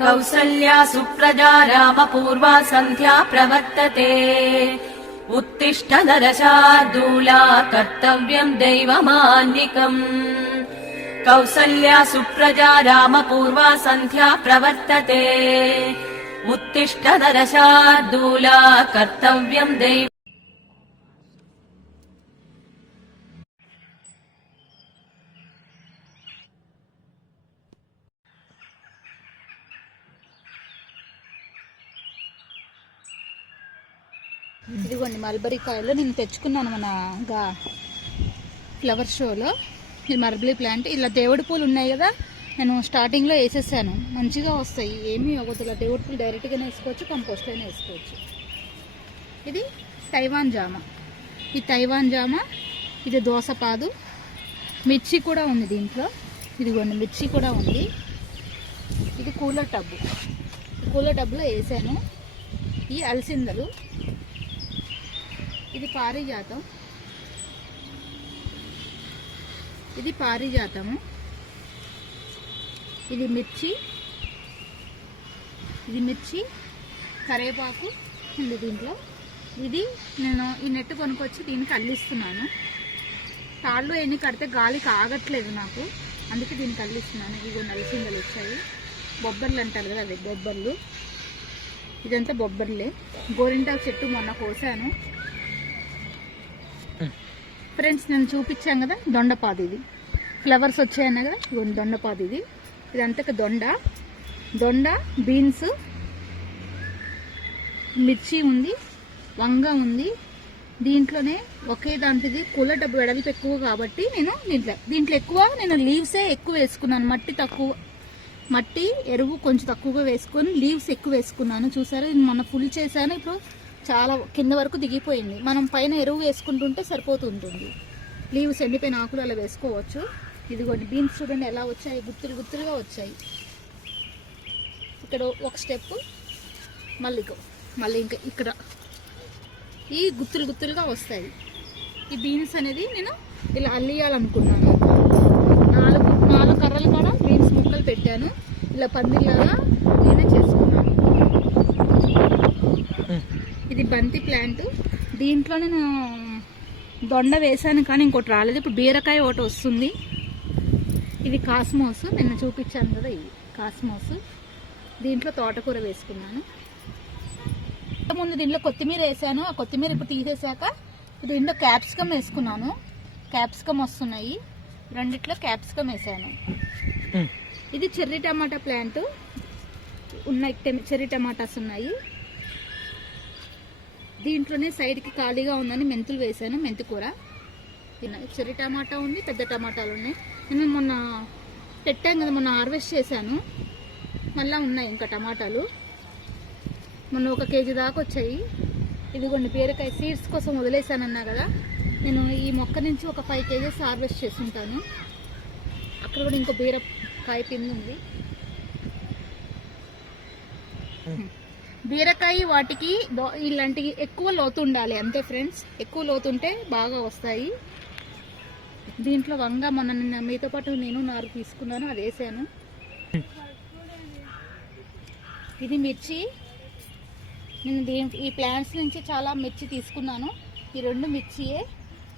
कौसल्या सुप्रजा रामपूर्वा सन्ध्या प्रवर्तते उत्तिष्ठ नरशार्दूला कर्तव्यम् दैवमान्निकम् कौसल्या सुप्रजा रामपूर्वा सन्ध्या प्रवर्तते उत्तिष्ठ नरशार्दूला कर्तव्यम् दैव ఇదిగోండి మల్బరీ కాయలు నేను తెచ్చుకున్నాను మన ఫ్లవర్ షోలో. ఇది మల్బరీ ప్లాంట్. ఇలా దేవుడి పూలు ఉన్నాయి కదా, నేను స్టార్టింగ్లో వేసేసాను. మంచిగా వస్తాయి, ఏమీ అవ్వదు. దేవుడి పూలు డైరెక్ట్గానే వేసుకోవచ్చు, కంపోస్ట్లోనే వేసుకోవచ్చు. ఇది తైవాన్ జామ. ఈ తైవాన్ జామ, ఇది దోసపాదు, మిర్చి కూడా ఉంది దీంట్లో. ఇదిగోండి మిర్చి కూడా ఉంది. ఇది కూలర్ టబ్బు. కూలర్ టబ్లో వేసాను. ఈ అలసిందలు, ఇది పారిజాతం. ఇది పారిజాతము. ఇది మిర్చి, ఇది మిర్చి, కరివేపాకు ఉంది దీంట్లో. ఇది నేను ఈ నెట్ కొనుక్కొచ్చి దీనికి అల్లిస్తున్నాను. తాళ్ళు ఎన్ని కడితే గాలికి ఆగట్లేదు నాకు, అందుకే దీనికి అల్లిస్తున్నాను. ఇవి నలిసిందలు వచ్చాయి. బొబ్బర్లు అంటారు కదా, అవి బొబ్బర్లు. ఇదంతా బొబ్బర్లే. గోరింటాకు చెట్టు మొన్న కోసాను ఫ్రెండ్స్. నేను చూపించాను కదా దొండపాదు. ఇది ఫ్లవర్స్ వచ్చాయన్నా కదా, దొండపాదు. ఇదంతా దొండ, బీన్స్, మిర్చి ఉంది, వంగ ఉంది. దీంట్లోనే ఒకే దాంట్లో కూల డబ్బు వెడల్పు ఎక్కువ కాబట్టి నేను దీంట్లో ఎక్కువ లీవ్సే ఎక్కువ వేసుకున్నాను. మట్టి ఎరువు కొంచెం తక్కువగా వేసుకొని లీవ్స్ ఎక్కువ వేసుకున్నాను. చూసారా, మొన్న ఫుల్ చేశాను. ఇప్పుడు చాలా కింద వరకు దిగిపోయింది. మనం పైన ఎరువు వేసుకుంటుంటే సరిపోతుంటుంది. లీవ్స్ ఎండిపోయిన ఆకులు అలా వేసుకోవచ్చు. ఇదిగోండి బీన్స్ చూడండి ఎలా వచ్చాయి, గుత్తులుగా వచ్చాయి. ఇక్కడ ఒక స్టెప్, మళ్ళీ ఇంకా ఇక్కడ ఈ గుత్తులుగా వస్తాయి. ఈ బీన్స్ అనేది నేను ఇలా అల్లియాలనుకున్నాను. నాలుగు కర్రలు కూడా బీన్స్ ముక్కలు పెట్టాను. ఇలా పందిలాగా నేనే చేసుకున్నాను. ఇది బంతి ప్లాంట్. దీంట్లో నేను దొండ వేసాను కానీ ఇంకోటి రాలేదు. ఇప్పుడు బీరకాయ ఒకటి వస్తుంది. ఇది కాస్మోస్, నిన్న చూపించాను కదా, ఇది కాస్మోస్. దీంట్లో తోటకూర వేసుకున్నాను. ముందు దీంట్లో కొత్తిమీర వేసాను. ఆ కొత్తిమీర ఇప్పుడు తీసేసాక దీంట్లో క్యాప్సికమ్ వేసుకున్నాను. క్యాప్సికమ్ వస్తున్నాయి. రెండిట్లో క్యాప్సికమ్ వేసాను. ఇది చెర్రీ టమాటా ప్లాంట్ ఉన్నాయి. చెర్రీ టమాటాస్ ఉన్నాయి. దీంట్లోనే సైడ్కి ఖాళీగా ఉందని మెంతులు వేసాను. మెంతి కూర. చెర్రీ టమాటా ఉంది, పెద్ద టమాటాలు ఉన్నాయి. నేను మొన్న పెట్టాను కదా, మొన్న హార్వెస్ట్ చేశాను. మళ్ళీ ఉన్నాయి ఇంకా టమాటాలు. మొన్న 1 కేజీ దాకా వచ్చాయి. ఇదిగోండి బీరకాయ సీడ్స్ కోసం వదిలేసానన్నా కదా, నేను ఈ మొక్క నుంచి ఒక 5 కేజీస్ హార్వెస్ట్ చేసుకుంటాను. అక్కడ కూడా ఇంకో బీరకాయ పిండి ఉంది. బీరకాయ వాటికి ఇలాంటివి ఎక్కువ లోతు ఉండాలి అంతే ఫ్రెండ్స్. ఎక్కువ లోతుంటే బాగా వస్తాయి. దీంట్లో వంగ మొన్న నిన్న మీతో పాటు నేను నారు తీసుకున్నాను, అది వేసాను. ఇది మిర్చి. నేను ఈ ప్లాంట్స్ నుంచి చాలా మిర్చి తీసుకున్నాను. ఈ 2 మిర్చియే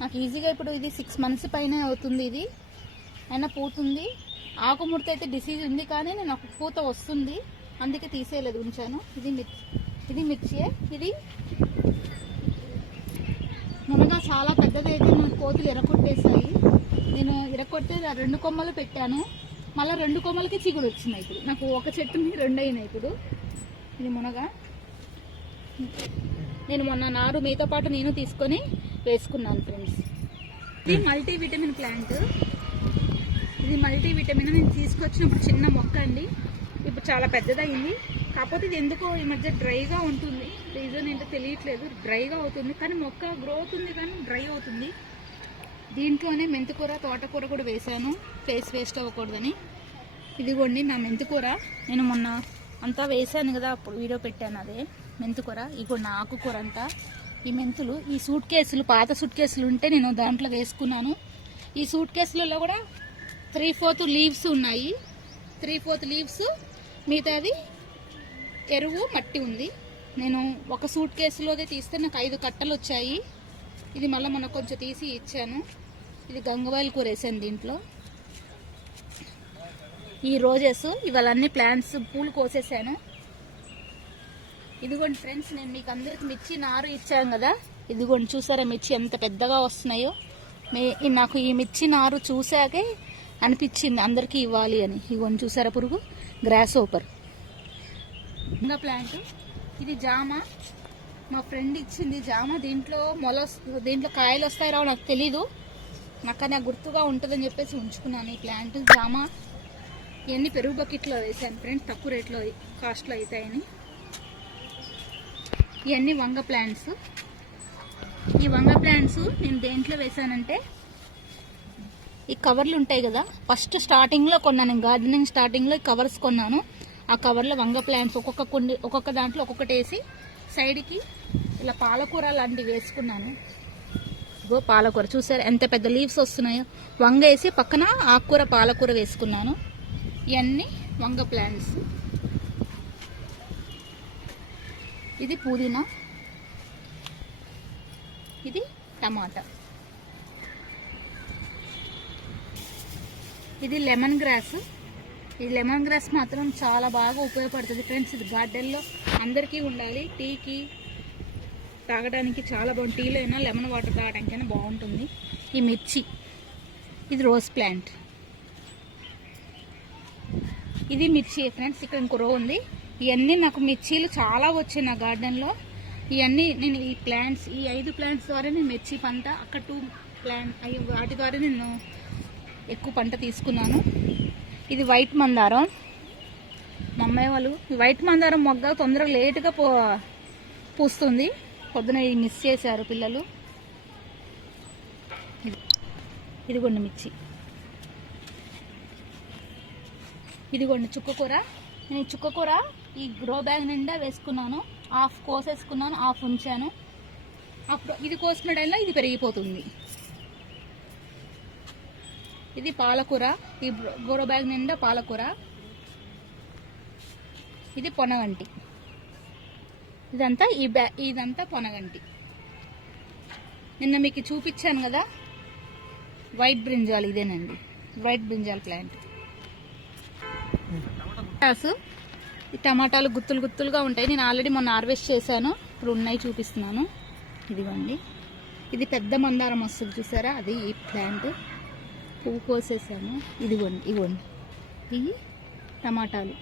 నాకు ఈజీగా. ఇప్పుడు ఇది 6 months పైన అవుతుంది. ఇది అయినా పూతుంది. ఆకుముడత అయితే డిసీజ్ ఉంది కానీ నేను ఒక పూత వస్తుంది, అందుకే తీసేయలేదు, ఉంచాను. ఇది మిర్చియే. ఇది మునగా చాలా పెద్దదైతే మన కోతులు ఎరకొట్టేసాయి. నేను ఎరకొట్టే 2 కొమ్మలు పెట్టాను. మళ్ళీ 2 కొమ్మలకి చిగురు వచ్చినాయి. ఇప్పుడు నాకు ఒక చెట్టుని 2 అయినాయి. ఇప్పుడు ఇది మునగా. నేను మొన్న నారు మీతో పాటు నేను తీసుకొని వేసుకున్నాను ఫ్రెండ్స్. ఇది మల్టీవిటమిన్ ప్లాంట్. ఇది ఇది మల్టీవిటమిన్ నేను తీసుకొచ్చినప్పుడు చిన్న మొక్క అండి, ఇప్పుడు చాలా పెద్దదయింది. కాకపోతే ఇది ఎందుకో ఈ మధ్య డ్రైగా ఉంటుంది, రీజన్ ఏంటో తెలియట్లేదు. డ్రైగా అవుతుంది కానీ మొక్క గ్రో అవుతుంది కానీ డ్రై అవుతుంది. దీంట్లోనే మెంతికూర తోటకూర కూడా వేసాను, ఫేస్ వేస్ట్ అవ్వకూడదని. ఇదిగోండి నా మెంతికూర, నేను మొన్న అంతా వేసాను కదా, అప్పుడు వీడియో పెట్టాను. అదే మెంతికూర. ఇగోండి నా ఆకుకూర అంతా. ఈ మెంతులు ఈ సూట్ కేసులు, పాత సూట్ కేసులు ఉంటే నేను దాంట్లో వేసుకున్నాను. ఈ సూట్ కేసులలో కూడా 3/4 లీవ్స్ ఉన్నాయి. 3/4 లీవ్స్, మిగతాది ఎరువు మట్టి ఉంది. నేను ఒక సూట్ కేసులోదే తీస్తే నాకు 5 కట్టలు వచ్చాయి. ఇది మళ్ళీ మనకు కొంచెం తీసి ఇచ్చాను. ఇది గంగవాయిల కూర వేసాను దీంట్లో. ఈ రోజెస్ ఇవాళ అన్ని ప్లాంట్స్ పూలు కోసేసాను. ఇదిగోండి ఫ్రెండ్స్, నేను మీకు అందరికి మిర్చి నారు ఇచ్చాను కదా, ఇదిగోండి చూసారా మిర్చి ఎంత పెద్దగా వస్తున్నాయో. నాకు ఈ మిర్చి నారు చూసాకే అనిపించింది అందరికీ ఇవ్వాలి అని. ఇదిగోండి చూసారా పురుగు, గ్రాస్ ఓపర్ ఇంకా ప్లాంట్. ఇది జామ, మా ఫ్రెండ్ ఇచ్చింది జామ. దీంట్లో కాయలు వస్తాయి రావు నాకు తెలీదు, నాకు గుర్తుగా ఉంటుందని చెప్పేసి ఉంచుకున్నాను ఈ ప్లాంట్. జామ ఇవన్నీ పెరుగు బకెట్లో వేసాను ఫ్రెండ్స్, తక్కువ రేట్లో కాస్ట్లో అవుతాయని. ఇవన్నీ వంగ ప్లాంట్స్. ఈ వంగ ప్లాంట్స్ నేను దేంట్లో వేసానంటే, ఈ కవర్లు ఉంటాయి కదా, ఫస్ట్ స్టార్టింగ్లో కొన్నాను, గార్డెనింగ్ స్టార్టింగ్లో ఈ కవర్స్ కొన్నాను. ఆ కవర్లో వంగ ప్లాంట్స్ ఒక్కొక్క దాంట్లో ఒక్కొక్కటి వేసి సైడ్కి ఇలా పాలకూర లాంటివి వేసుకున్నాను. ఇగో పాలకూర చూసారు ఎంత పెద్ద లీవ్స్ వస్తున్నాయో. వంగ వేసి పక్కన ఆకుకూర పాలకూర వేసుకున్నాను. ఇవన్నీ వంగ ప్లాంట్స్. ఇది పుదీనా, ఇది టమాటా, ఇది లెమన్ గ్రాస్. ఈ లెమన్ గ్రాస్ మాత్రం చాలా బాగా ఉపయోగపడుతుంది ఫ్రెండ్స్. ఇది గార్డెన్లో అందరికీ ఉండాలి, టీకి తాగడానికి చాలా బాగుంటుంది. టీలో అయినా లెమన్ వాటర్ తాగడానికైనా బాగుంటుంది. ఈ మిర్చి, ఇది రోజ్ ప్లాంట్. ఇది మిర్చి ఫ్రెండ్స్. ఇక్కడ ఇంకో రో ఉంది. ఇవన్నీ నాకు మిర్చీలు చాలా వచ్చాయి నా గార్డెన్లో. ఇవన్నీ నేను ఈ ప్లాంట్స్, ఈ 5 ప్లాంట్స్ ద్వారా నేను మిర్చి పంట, అక్కడ 2 ప్లాంట్ వాటి ద్వారా నేను ఎక్కువ పంట తీసుకున్నాను. ఇది వైట్ మందారం. మా అమ్మాయి వాళ్ళు ఈ వైట్ మందారం మొగ్గ తొందరగా లేటుగా పూస్తుంది. పొద్దున ఇది మిస్ చేశారు పిల్లలు. ఇదిగోండి మిర్చి, ఇదిగోండి చుక్కకూర. నేను చుక్కకూర ఈ గ్రో బ్యాగ్ నిండా వేసుకున్నాను. హాఫ్ కోసేసుకున్నాను, హాఫ్ ఉంచాను. అప్పుడు ఇది కోసుకున్న టైంలో ఇది పెరిగిపోతుంది. ఇది పాలకూర, ఈ గ్రో బ్యాగ్ నిండా పాలకూర. ఇది పొనగంటి. ఇదంతా పొనగంటి. నిన్న మీకు చూపించాను కదా వైట్ బ్రింజాల్, ఇదేనండి వైట్ బ్రింజాల్ ప్లాంట్. ఈ టమాటాలు గుత్తులు గుత్తులుగా ఉంటాయి. నేను ఆల్రెడీ మొన్న హార్వెస్ట్ చేశాను, ఇప్పుడు ఉన్నాయి చూపిస్తున్నాను. ఇదిగోండి, ఇది పెద్ద మందారం వస్తుంది చూసారా, అది ఈ ప్లాంట్. పువ్వు కోసేసాను. ఇదిగోండి ఇవి టమాటాలు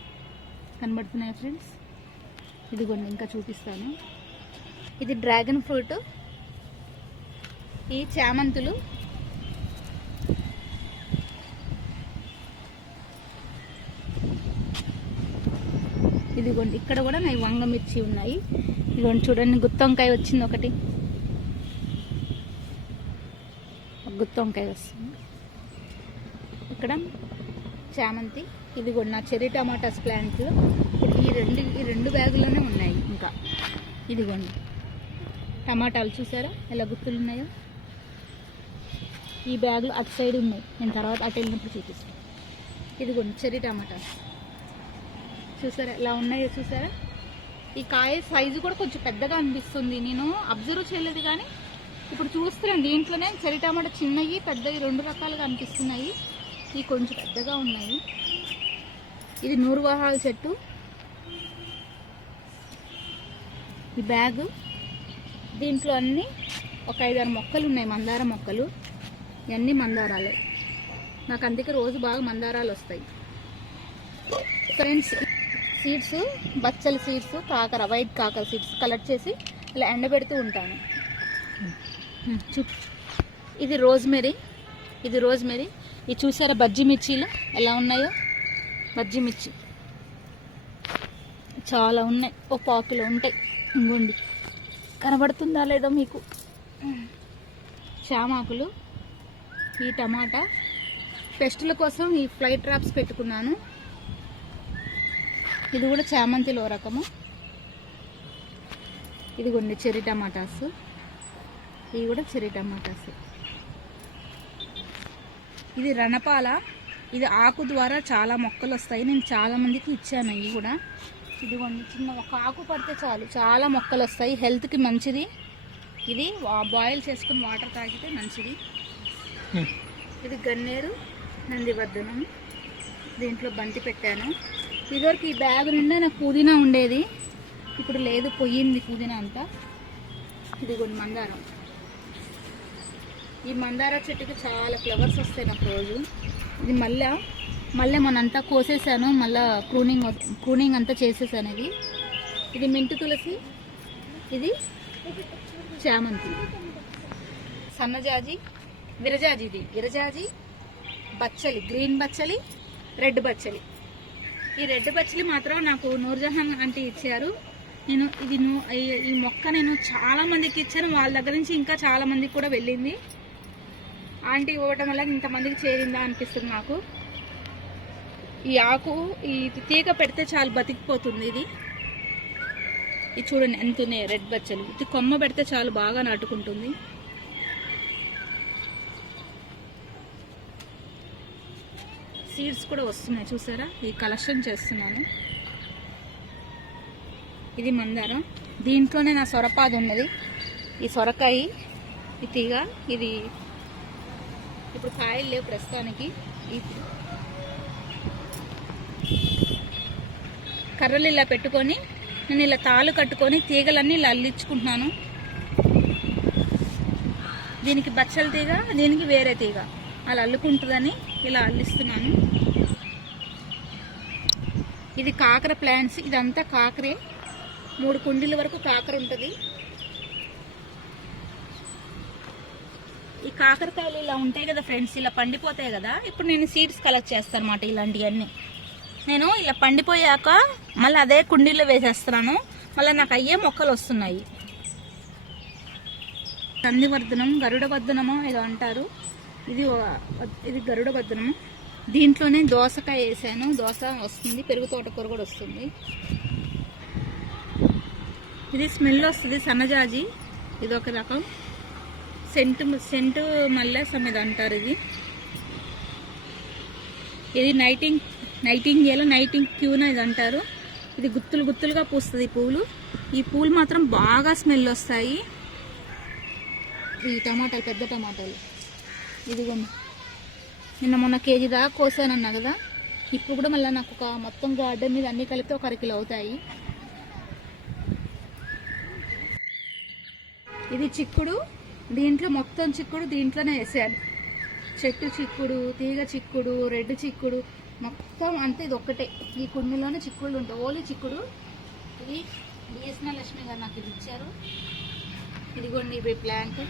కనబడుతున్నాయి ఫ్రెండ్స్. ఇదిగోండి ఇంకా చూపిస్తాను. ఇది డ్రాగన్ ఫ్రూట్. ఈ చామంతులు. ఇదిగోండి ఇక్కడ కూడా నా వంగ మిర్చి ఉన్నాయి. ఇదిగోండి చూడండి, గుత్తొంకాయ వచ్చింది ఒకటి, గుత్తొంకాయ వస్తుంది. ఇక్కడ చామంతి. ఇదిగోండి నా చెర్రీ టమాటాస్ ప్లాంట్లు. ఈ రెండు బ్యాగుల్లోనే ఉన్నాయి. ఇంకా ఇదిగోండి టమాటాలు చూసారా ఎలా గుత్తులు ఉన్నాయో. ఈ బ్యాగులు అటు సైడ్ ఉన్నాయి, నేను తర్వాత అటు వెళ్ళినప్పుడు చూపిస్తాను. ఇదిగోండి చెర్రీ టమాటాస్ చూసారా ఎలా ఉన్నాయో చూసారా. ఈ కాయ సైజు కూడా కొంచెం పెద్దగా అనిపిస్తుంది, నేను అబ్జర్వ్ చేయలేదు కానీ ఇప్పుడు చూస్తున్నాను. దీంట్లోనే చెర్రీ టమాటా చిన్నవి పెద్దవి 2 రకాలుగా అనిపిస్తున్నాయి. ఇవి కొంచెం పెద్దగా ఉన్నాయి. ఇది నూరువాహాల చెట్టు. ఈ బ్యాగు, దీంట్లో అన్నీ ఒక 5-6 మొక్కలు ఉన్నాయి, మందార మొక్కలు. ఇవన్నీ మందారాలే. నాకు అందుకే రోజు బాగా మందారాలు వస్తాయి ఫ్రెండ్స్. సీడ్స్, బచ్చల సీడ్స్, కాకర, వైట్ కాకర సీడ్స్ కలెక్ట్ చేసి ఇలా ఎండబెడుతూ ఉంటాను. ఇది రోజ్మెరీ. ఇది చూసారా బజ్జి మిర్చీలు ఎలా ఉన్నాయో? బజ్జి మిర్చి చాలా ఉన్నాయి, ఓ పాకులో ఉంటాయి. ఇంకోండి కనబడుతుందా లేదో మీకు? చామాకులు, ఈ టమాటా పెస్టుల కోసం ఈ ఫ్లై ట్రాప్స్ పెట్టుకున్నాను. ఇది కూడా చామంతిలో రకము. ఇదిగోండి చెర్రీ టమాటాస్, ఇవి కూడా చెర్రీ టమాటాస్. ఇది రణపాల, ఇది ఆకు ద్వారా చాలా మొక్కలు వస్తాయి. నేను చాలా మందికి ఇచ్చాను. ఇవి కూడా ఇదిగోండి చిన్న ఒక ఆకు పడితే చాలు చాలా మొక్కలు వస్తాయి. హెల్త్కి మంచిది. ఇది బాయిల్ చేసుకుని వాటర్ తాగితే మంచిది. ఇది గన్నేరు నందివర్ధనం, దీంట్లో బంతి పెట్టాను. ఇదివరకు ఈ బ్యాగ్ నిండా నాకు పుదీనా ఉండేది, ఇప్పుడు లేదు, పోయింది పుదీనా అంతా. ఇదిగోండి మందారం. ఈ మందార చెట్టుకి చాలా ఫ్లవర్స్ వస్తాయి నాకు రోజు. ఇది మళ్ళీ మనంతా కోసేసాను, మళ్ళీ ప్రూనింగ్ అంతా చేసేసాను. ఇది మింటు తులసి, ఇది చామంతి, సన్నజాజి, విరజాజి. ఇది విరజాజి, బచ్చలి, గ్రీన్ బచ్చలి, రెడ్ బచ్చలి. ఈ రెడ్ బచ్చలి మాత్రం నాకు నూర్జహాన్ అంటే ఇచ్చారు. నేను ఈ మొక్క నేను చాలా మందికి ఇచ్చాను. వాళ్ళ దగ్గర నుంచి ఇంకా చాలా మందికి కూడా వెళ్ళింది. ఆంటీ ఇవ్వటం వల్ల ఇంతమందికి చేరిందా అనిపిస్తుంది నాకు. ఈ ఆకు ఈ తీగ పెడితే చాలు బతికిపోతుంది. ఇది చూడండి ఎంత ఉన్నాయి రెడ్ బచ్చలు. ఇది కొమ్మ పెడితే చాలు బాగా నాటుకుంటుంది. సీడ్స్ కూడా వస్తున్నాయి చూసారా, ఈ కలెక్షన్ చేస్తున్నాను. ఇది మందారం, దీంట్లోనే నా సొరపాదు ఉన్నది. ఈ సొరకాయ, ఈ తీగ, ఇది ఇప్పుడు కాయలు లేవు ప్రస్తుతానికి. కర్రలు ఇలా పెట్టుకొని నేను ఇలా తాళ్ళు కట్టుకొని తీగలన్నీ ఇలా అల్లించుకుంటున్నాను. దీనికి బచ్చల తీగ, దీనికి వేరే తీగ అలా అల్లుకుంటుందని ఇలా అల్లిస్తున్నాను. ఇది కాకర ప్లాంట్స్, ఇదంతా కాకరే. 3 కుండీల వరకు కాకర ఉంటుంది. ఈ కాకరకాయలు ఇలా ఉంటాయి కదా ఫ్రెండ్స్, ఇలా పండిపోతాయి కదా. ఇప్పుడు నేను సీడ్స్ కలెక్ట్ చేస్తాను అన్నమాట. ఇలాంటివన్నీ నేను ఇలా పండిపోయాక మళ్ళీ అదే కుండీలో వేసేస్తున్నాను. మళ్ళీ నాకు అయ్యే మొక్కలు వస్తున్నాయి. నందివర్ధనం, గరుడవర్ధనమో ఏదో అంటారు. ఇది గరుడవర్ధనము. దీంట్లోనే దోసకాయ వేసాను, దోస వస్తుంది. పెరుగు తోటకూర కూడా వస్తుంది. ఇది స్మెల్ వస్తుంది, సన్నజాజి. ఇది ఒక రకం సెంటు మల్లె సమిది అంటారు. ఇది నైటింగ్ క్యూనా ఇది అంటారు. ఇది గుత్తులు గుత్తులుగా పూస్తుంది పూలు. ఈ పూలు మాత్రం బాగా స్మెల్ వస్తాయి. ఈ టమాటాలు, పెద్ద టమాటాలు. ఇదిగోండి నిన్న మొన్న కేజీ దాకా కోసానన్నా కదా. ఇప్పుడు కూడా మళ్ళీ నాకు ఒక మొత్తం గార్డెన్ మీద అన్ని కలిపితే 1 అరకిలో అవుతాయి. ఇది చిక్కుడు, దీంట్లో మొత్తం చిక్కుడు దీంట్లోనే వేసాను. చెట్టు చిక్కుడు, తీగ చిక్కుడు, రెడ్ చిక్కుడు మొత్తం అంతే. ఇది ఒక్కటే ఈ కుండీలోనే చిక్కుళ్ళు ఉంటాయి, ఓన్లీ చిక్కుడు. ఇది బిఎస్ఎన్ఎల్ లక్ష్మి గారు నాకు ఇది ఇచ్చారు. ఇదిగోండి ఇవి ప్లాంట్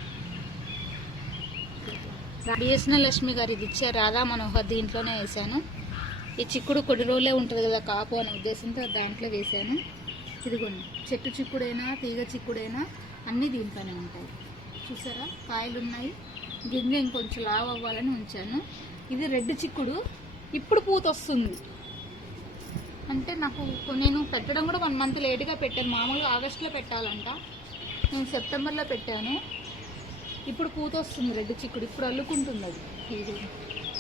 బిఎస్ఎన్ఎల్ లక్ష్మి గారు ఇది ఇచ్చారు, రాధా మనోహర్. దీంట్లోనే వేసాను. ఈ చిక్కుడు కొన్ని రోజులే ఉంటుంది కదా కాపు అనే ఉద్దేశంతో దాంట్లో వేసాను. ఇదిగోండి చెట్టు చిక్కుడైనా తీగ చిక్కుడైనా అన్నీ దీంట్లోనే ఉంటాయి. చూసారా కాయలు ఉన్నాయి. గింజ ఇంకొంచెం లావు అవ్వాలని ఉంచాను. ఇది రెడ్ చిక్కుడు, ఇప్పుడు పూత వస్తుంది. అంటే నాకు నేను పెట్టడం కూడా 1 మంత్ లేట్గా పెట్టాను. మామూలుగా ఆగస్టులో పెట్టాలంట, నేను సెప్టెంబర్లో పెట్టాను. ఇప్పుడు పూత వస్తుంది రెడ్ చిక్కుడు, ఇప్పుడు అల్లుకుంటుంది. అది ఇది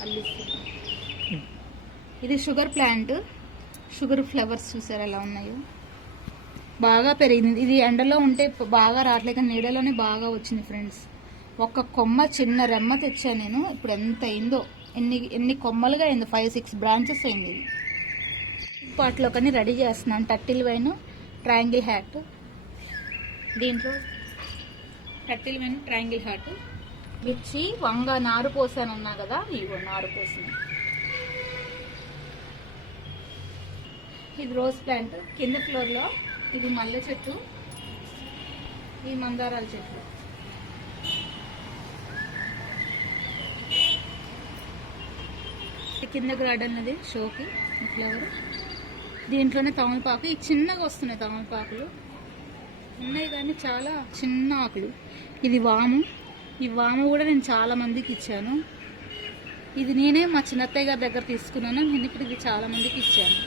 అల్లిస్తుంది. ఇది షుగర్ ప్లాంట్, షుగర్ ఫ్లవర్స్ చూసారా ఎలా ఉన్నాయో, బాగా పెరిగింది. ఇది ఎండలో ఉంటే బాగా రావట్లేక నీడలోనే బాగా వచ్చింది ఫ్రెండ్స్. ఒక కొమ్మ చిన్న రెమ్మ తెచ్చాను నేను, ఇప్పుడు ఎంత అయిందో, ఎన్ని కొమ్మలుగా అయిందో, 5-6 బ్రాంచెస్ అయింది. ఇది వాటిలో కానీ రెడీ చేస్తున్నాను. Turtle wine, triangle hat. దీంట్లో టర్టిల్ వైన్, ట్రయాంగిల్ హ్యాట్. మిర్చి, వంగ నారు పోసాను అన్నా కదా, ఇగో నారు పోసాను. ఇది రోజ్ ప్లాంట్ కింద ఫ్లోర్లో. ఇది మల్లె చెట్టు, ఈ మందారాల చెట్లు. కింద గార్డెన్ అది షోకి ఫ్లవర్. దీంట్లోనే తమలపాకు, ఈ చిన్నగా వస్తున్నాయి తమలపాకులు ఉన్నాయి కానీ చాలా చిన్న ఆకులు. ఇది వాము, ఈ వాము కూడా నేను చాలా మందికి ఇచ్చాను. ఇది నేనే మా చిన్నత్తయ్య గారి దగ్గర తీసుకున్నాను, నేను ఇప్పుడు ఇది చాలా మందికి ఇచ్చాను.